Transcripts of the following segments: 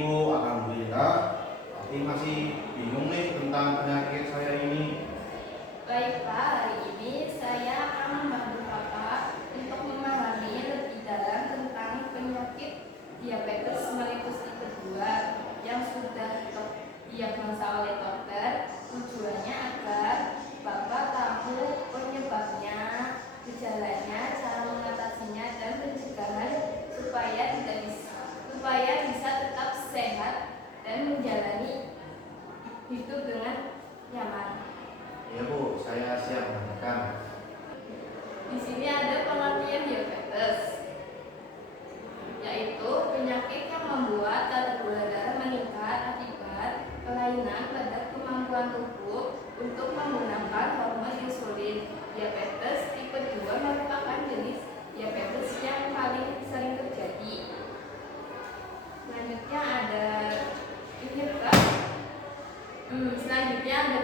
Bu, alhamdulillah. Tapi masih bingung nih tentang penyakit saya ini. Baik Pak, hari ini saya akan membantu Bapak untuk memahami lebih dalam tentang penyakit diabetes mellitus tipe 2 yang sudah diagnosa oleh dokter. Tujuannya agar Bapak tahu penyebabnya, gejalanya, cara mengatasinya, dan pencegahan supaya bisa tetap sehat dan menjalani hidup dengan nyaman. Ya Bu, saya siap mendengarkan. Di sini ada pengertian diabetes, yaitu penyakit yang membuat kadar gula darah meningkat akibat kelainan pada kemampuan tubuh untuk menggunakan hormon insulin. Diabetes tipe 2 merupakan jenis diabetes yang paling sering terjadi. Selanjutnya ada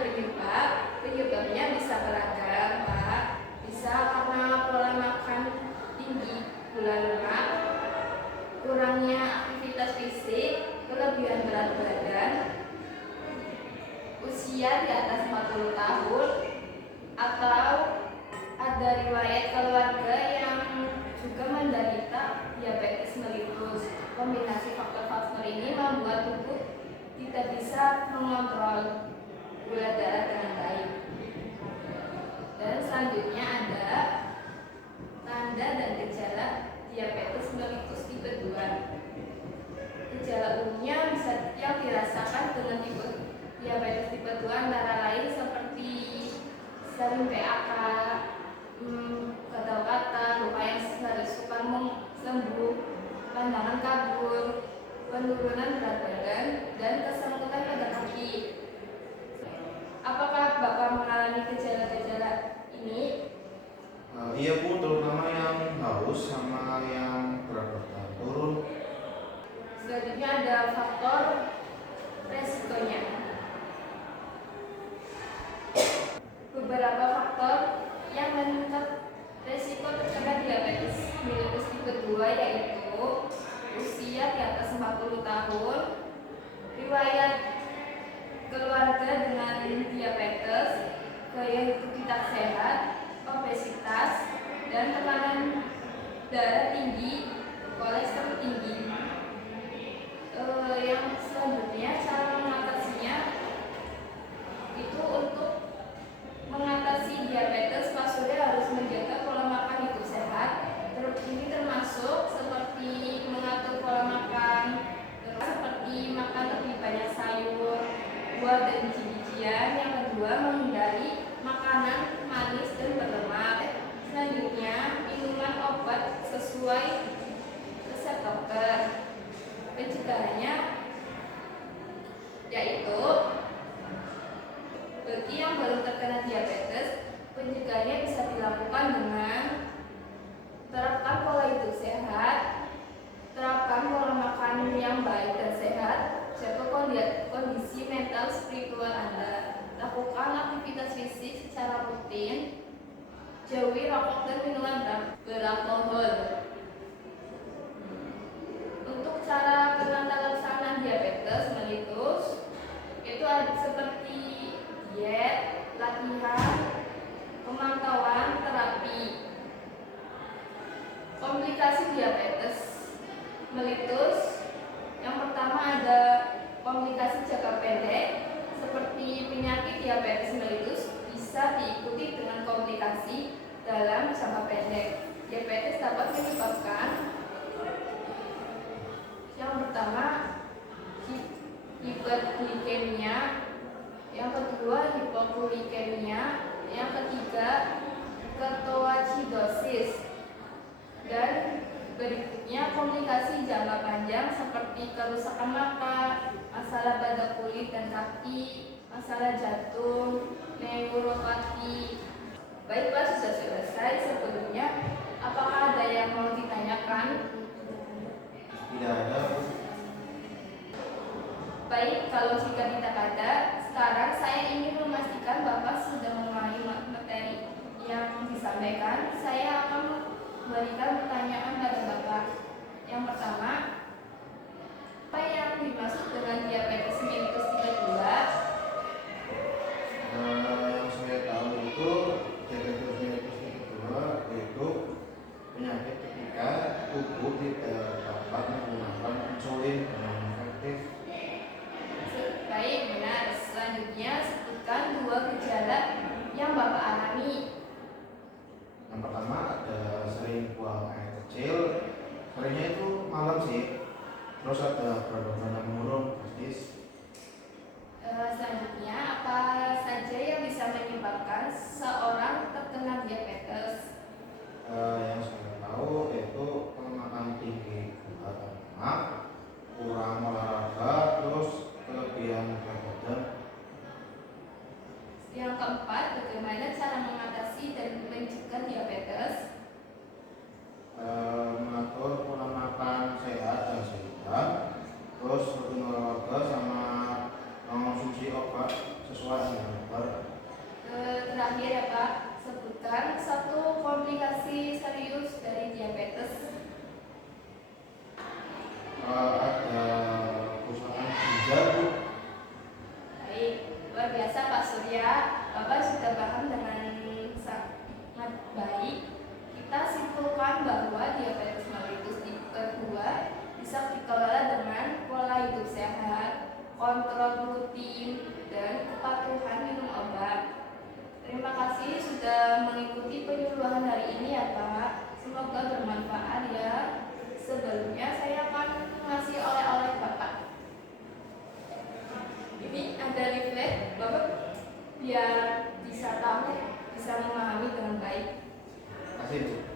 penyebab. Penyebabnya bisa beragam, Pak. Bisa karena pola makan tinggi gula lemak, kurangnya aktivitas fisik, kelebihan berat badan, usia di atas 40 tahun, atau ada riwayat keluarga yang juga menderita diabetes mellitus. Kombinasi faktor-faktor ini membuat tubuh tidak bisa mengontrol gula darah dengan baik. Dan selanjutnya ada tanda dan gejala diabetes mellitus tipe 2. Gejala umumnya bisa yang dirasakan dengan tipe diabetes tipe 2 antara lain seperti sering PAK, gatal-gatal, luka yang harus sukar sembuh, pandangan kabur, penurunan berat badan, dan kesemutan pada kaki. Apakah Bapak mengalami gejala-gejala ini? Iya Bu, terutama yang haus sama yang berat badan turun. Selanjutnya ada faktor resikonya. Beberapa faktor yang meningkat resiko terkena diabetes mellitus tipe 2 yaitu usia di atas 40 tahun, riwayat keluarga dengan diabetes, gaya hidup tidak sehat, obesitas, dan tekanan darah tinggi, kolesterol tinggi. Yang selanjutnya cara mengatasinya itu untuk mengatasi diabetes, Pak Surya harus menjaga pola makan hidup sehat. Ini termasuk seperti mengatur pola makan, seperti makan lebih banyak sayur, buah dan biji-bijian. Yang kedua, menghindari makanan manis dan berlemak. Selanjutnya, minuman obat sesuai resep dokter. Pencegahannya yaitu bagi yang baru terkena diabetes, pencegahannya bisa dilakukan dengan terapkan pola hidup sehat, terapkan pola makan yang baik dan sehat, jaga kondisi mental spiritual Anda, lakukan aktivitas fisik secara rutin, jauhi rokok dan minuman beralkohol. Untuk cara penanganan diabetes mellitus itu ada seperti diet, latihan, pemantauan, terapi. Komplikasi diabetes mellitus yang pertama ada komplikasi jangka pendek seperti penyakit diabetes mellitus bisa diikuti dengan komplikasi dalam jangka pendek. Diabetes dapat menyebabkan yang pertama hiperglikemia, yang kedua hipoglikemia, yang ketiga ketoacidosis, dan berikutnya komplikasi jangka panjang seperti kerusakan mata, masalah pada kulit dan kaki, masalah jantung, neuropati. Baik Pak, sudah selesai. Sebelumnya, apakah ada yang mau ditanyakan? Tidak ada Bu. Baik, kalau jika tidak ada, sekarang saya ingin memastikan Bapak sudah memahami materi yang disampaikan. Saya akan memberikan pertanyaan pada Bapak. Yang pertama, apa yang dimaksud kontrol rutin, dan kepatuhan minum obat. Terima kasih sudah mengikuti penyuluhan hari ini ya Pak. Semoga bermanfaat ya. Sebelumnya saya akan ngasih oleh-oleh Bapak. Ini ada leaflet Bapak biar bisa tahu, bisa memahami dengan baik. Kasih Bu.